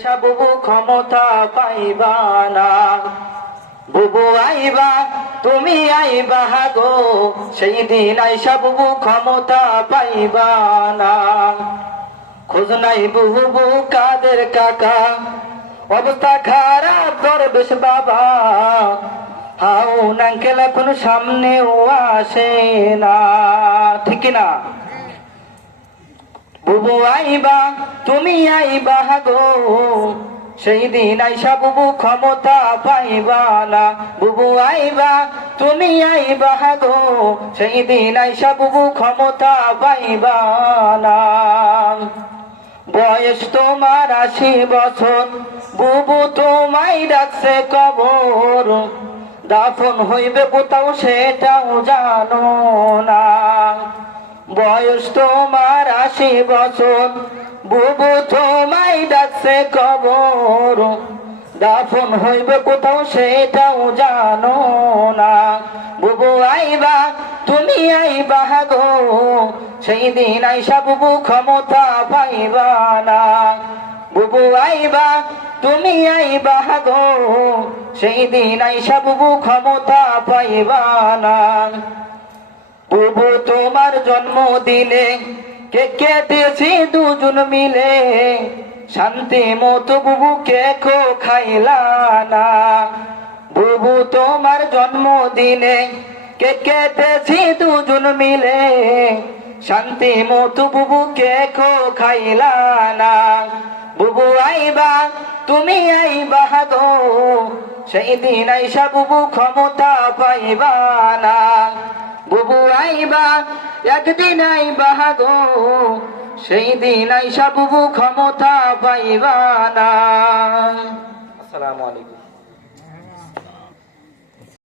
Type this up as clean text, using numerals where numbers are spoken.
আইসা বুবু ক্ষমতা পাইবা না। বুবু আইবা তুমি আইবা গো, সেই দিন আইসা বুবু ক্ষমতা পাইবা না। খোঁজ নাই বুবু কাদের কাকা, অবস্থা খারাপ দরবেশ বাবা। হাউন আঙ্কেল এখন সামনেও আসে না, ঠিক না? বুবু আইবা তুমি আইবা গো, সেই দিন আইসা বুবু ক্ষমতা পাইবা না। বুবু আইবা তুমি আইবা গো, সেই দিন আইসা বুবু ক্ষমতা পাইবা না। বয়স তোমার 80 বছর, বুবু তোমায় ডাকছে কবর। দাফন হইবে কোথাও সেটাও জানো না। বয়স তোমার 80 বছর, বুবু তোমায় ডাকছে কবর। দাফন হইবে কোথাও সেটাও জানো না। বুবু আইবা তুমি আইবা গো, সেই দিন আইসা বুবু ক্ষমতা পাইবা না। বুবু আইবা তুমি আইবা গো, সেই দিন আইসা বুবু ক্ষমতা পাইবা না। বুবু তোমার জন্মদিনে কেক কেটেছি দুজন মিলে, শান্তি মতো বুবু কেক খাইলা না। বুবু তোমার জন্মদিনে কেক কেটেছি দুজন মিলে, শান্তি মতো বুবু কেক খাইলা না। বুবু আইবা তুমি আইবা গো, সেই দিন আইসা বুবু ক্ষমতা পাইবা না। বুবু আইবা একদিন আইবা গো, সেই দিন আইসা বুবু ক্ষমতা পাইবা না। আসসালামু আলাইকুম।